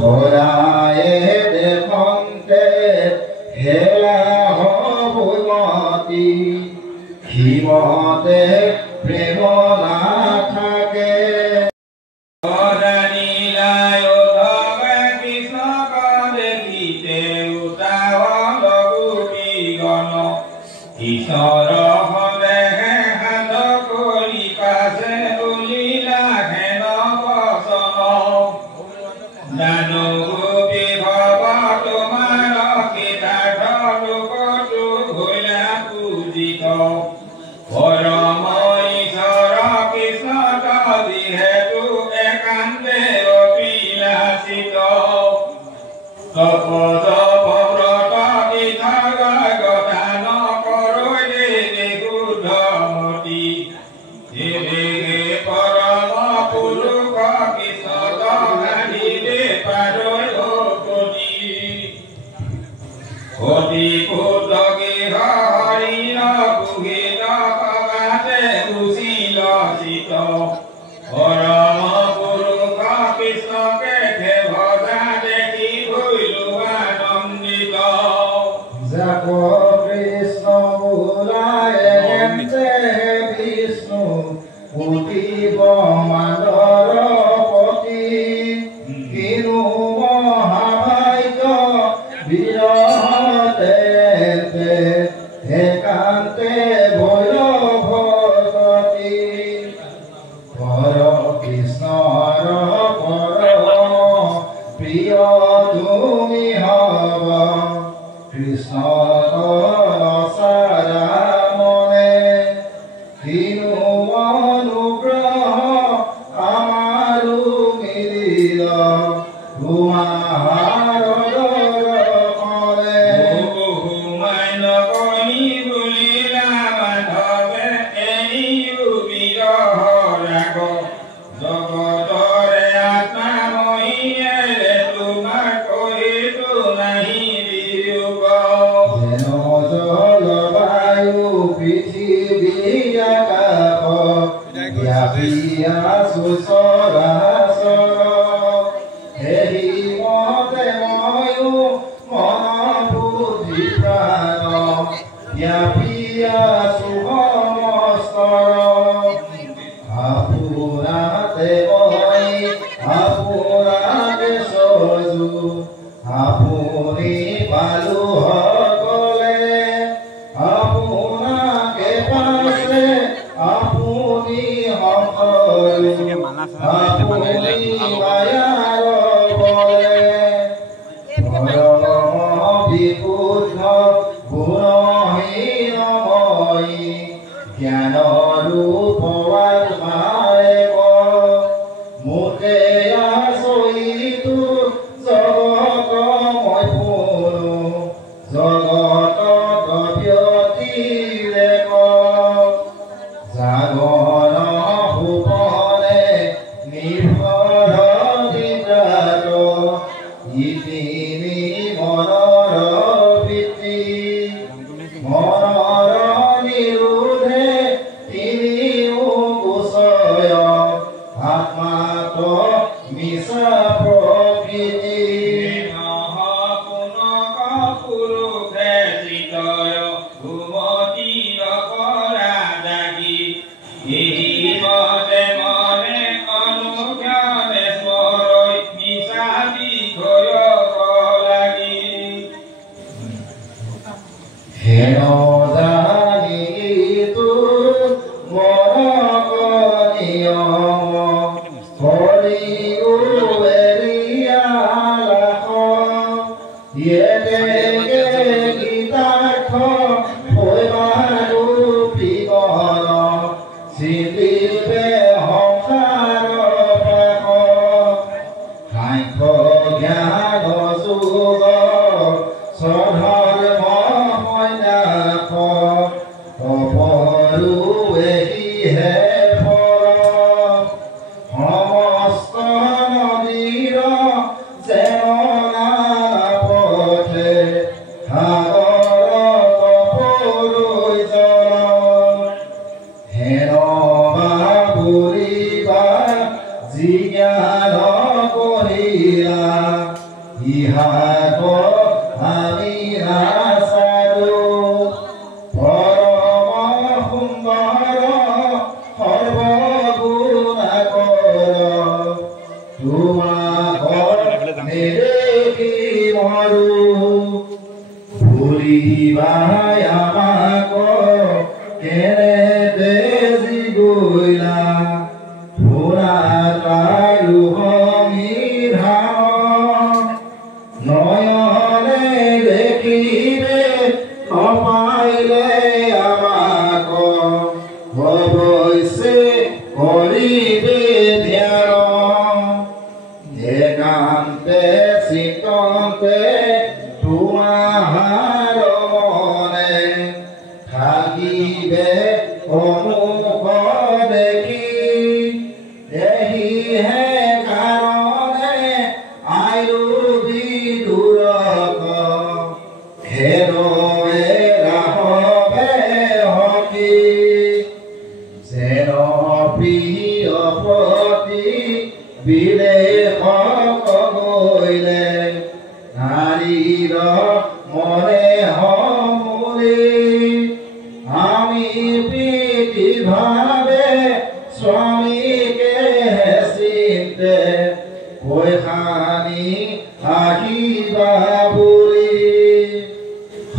ধৰায়ে দেখন্তে হেলা হবুমতি হিমতে প্ৰেম না থাকে ঈশ্বৰ হলে হাত কৰি পাছে উলিলা হেন বচন জানো বিভৱ তোমাৰ কীৰ্তাৰ্থ লোকতো ভৈলা পূজিত পৰম ঈশ্বৰ কৃষ্ণ যিহেতু একান্তে অভিলাষিত তপত ব্ৰত গদান পৰম পুৰুষ কৃষ্ণ হাৰিলে পাৰৈ অতি পুতকে হৰিণ পুহিত কবাতে উচিল চিত পৰম পুৰুষ কৃষ্ণকে ভজা দেখি ভৈলো আনন্দিত যাব কৃষ্ণ বোলায় বিষ্ণু উঠিব মাদৰ পতি কিনো মহাভাগ্য বিৰহতে একান্তে ভৈৰৱগতি পৰ কৃষ্ণৰ পৰম প্ৰিয় তুমি হব কৃষ্ণ সাৰা মনে কিনো অনুগ্ৰহ আমাৰো মিলিল তোমাৰ কৰে বহুমান্য কৰি বুলিলা মাধৱে এৰিও বিৰহ ৰাগ জগতৰে আত্মাময়ীয়ে তোমাৰ কৈতো নাহি বিয়োগ যেন জলবায়ু পৃথিৱী আকাশ ব্যাপিয়া চৰাচৰ সেই মতে ময়ো মন বুদ্ধি প্ৰাণ ব্যাপিয়া সমস্তৰ আপোনাতে মই আপোনাতে সজু আপুনি পালো সকলে আপোনাকে পাছে আপুনি সকলো আপুনি মায়াৰ বলে পৰম বিশুদ্ধ গুণহীনময়ী জ্ঞান ৰূপ আত্মায়ে মোতে আচৰিতো জগত মই শুনো জগত ব্যতিৰে জাগন ভুৱনে নিৰ্ভৰ বিদ্যাত ইতিনি মনৰ বৃত্তি মনৰ নিৰোধে তিনিও গোচয় আত্মাত মিছা প্ৰকৃতি পুৰুষে হৃদয় ভূমতি অপৰা জাগি এই মতে মনে অনুজ্ঞানে স্মৰৈ মিছা বিষয় লাগি হেন জানি তোৰ মনক নিয়ম হৰিও এৰিয়া লাখ গীতাৰ্থ হৈবাৰো পিগল শিল্পে সংসাৰ প্ৰাস সাংখ্য জ্ঞান যোগ স্বধৰ্ম সন্যাস তপৰো এহিহে ফল সমস্ত নদীৰ যেন পথে সাগৰ তপলৈ জল হেন বা বুলিবা জিজ্ঞান কৰিলা ইহাক আমি নাচাৰো পৰম সুন্দৰ সৰ্বগুণাকৰ তোমাক নেদেখি মৰো ভুলিবাই আমাক কেনে বেজি গৈলা পুৰাতায়ো সংবিধান নয়নে দেখিবে নপাইলে আমাক অৱশ্যে কৰিবে ধ্যান একান্তে চিত্তন্তে তোমাৰ মনে থাকিবে অনুপ দেখি দেহিহে কাৰণে আয়ু বিদুৰক হেৰৱে ৰাহবে হকি যেন প্ৰিয়পতি বিদেশক গৈলে নাৰীৰ মনে সমুলি আমি প্ৰীতি ভাবে স্বামীকে চিন্তে কৈখানি আহিবা বুলি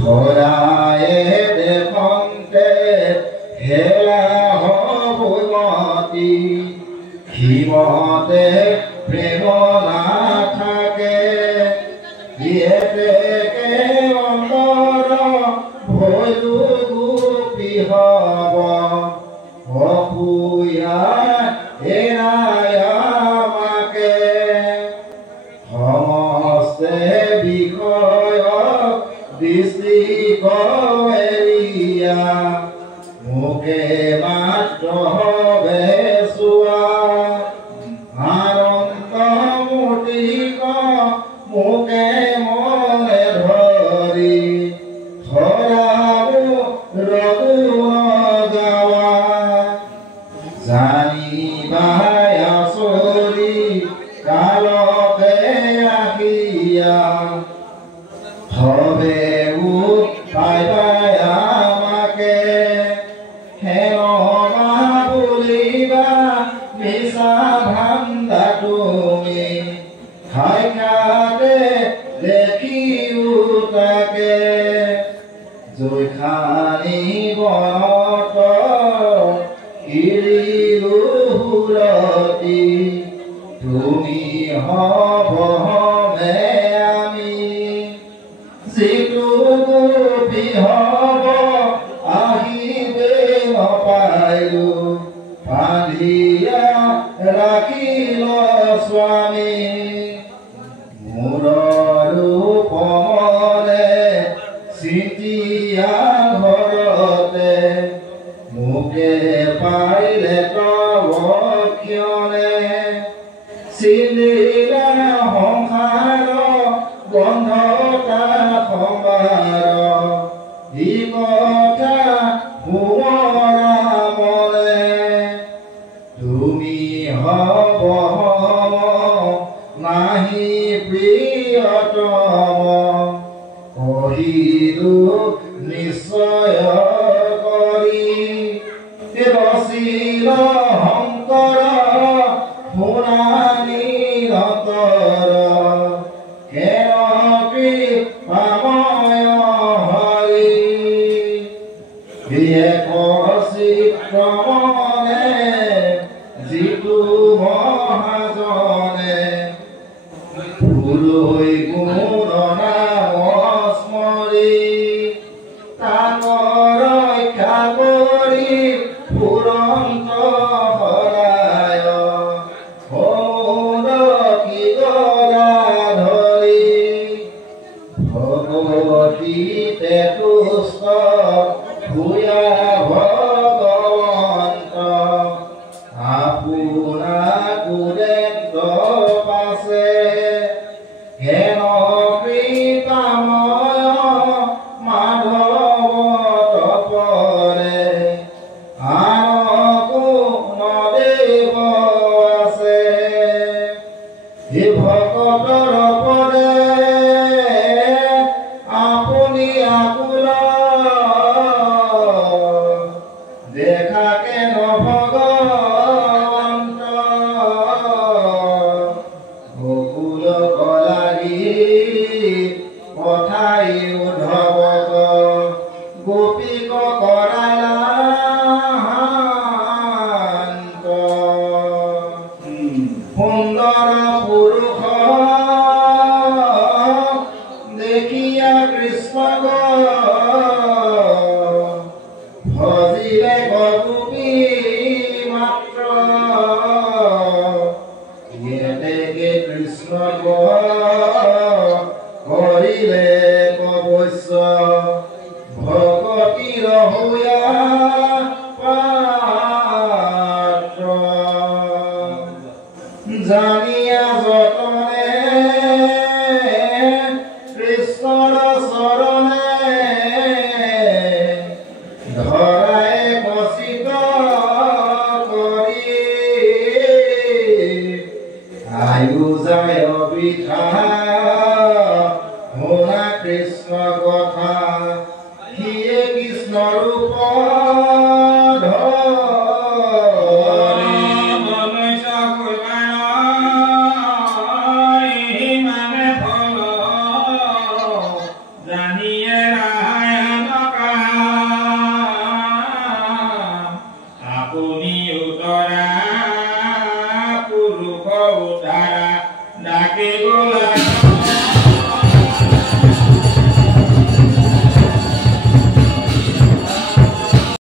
সদায়ে দেখন্তে হেলা হবমতি হিমতে প্ৰেম নাথাকে এতেকে অন্তৰ ভৈলো গোপী হব অপুয়া এৰাই আমাকে সমস্তে বিষয় দৃষ্টি এৰিয়া মোকে মাত্ৰ হবে চোৱা আনন্দ মূৰ্তিক মোকে মনে ধৰি ধৰাবো ৰঘুন গাৱা জানিবাই আচৰি কালতে আহিয়া হবেও পাইবাই আমাকে হেৰমা বুলিবা মিছা ভাণ্ডা তুমি সাক্ষাতে দেখিও তাকে জৈখানি বনত ইৰিলো সুৰতি তুমি হবহমে আমি যিটো গোপী হব আহিবে নপাইলো বান্ধিয়া ৰাখিল স্বামী মোৰ ৰূপ মনে চিন্তিয়া ঘৰতে মোকে পাইলে তব ক্ষণে চিন্দিলা সংসাৰ বন্ধতা সম্ভাৰ ই কথা সোঁৱৰা মনে তুমি হব নাহি প্ৰিয়তম কহিলো নিশ্চয় কৰি ৰচিল শংকৰ শুনা নিৰন্তৰ কেৰপি পাময় হৰি চিত্ৰমনে যিটো মহাজনে ফুলৈ গুণ নাম স্মৰি তাক ৰক্ষা কৰি ফুৰন্ত হৰায় কি গলা ধৰি ভগৱতীতে তুষ্ট ভূয়া ভগৱন্ত আপোনাক উদেন্ত পাছে হেন কৃপাময় মাধৱ তপৰে আনকো নদেৱ আছে হে ভকতৰ কলাগি কথাই উদ্ধৱক গোপীক কৰালা সুন্দৰ পুৰুষ দেখিয়া কৃষ্ণক ভজিলে গোপী মাত্ৰ ইয়েতেকে কৃষ্ণক কৰিলে কবশ্য ভকতিৰ হৈয়া পাত্ৰ জানিয়া যতনে কৃষ্ণৰ চৰণে ধৰাই বচিত কৰি আয়ু যায় বৃথা শুনা কৃষ্ণ কথা সিয়ে কৃষ্ণ ৰূপ আপুনি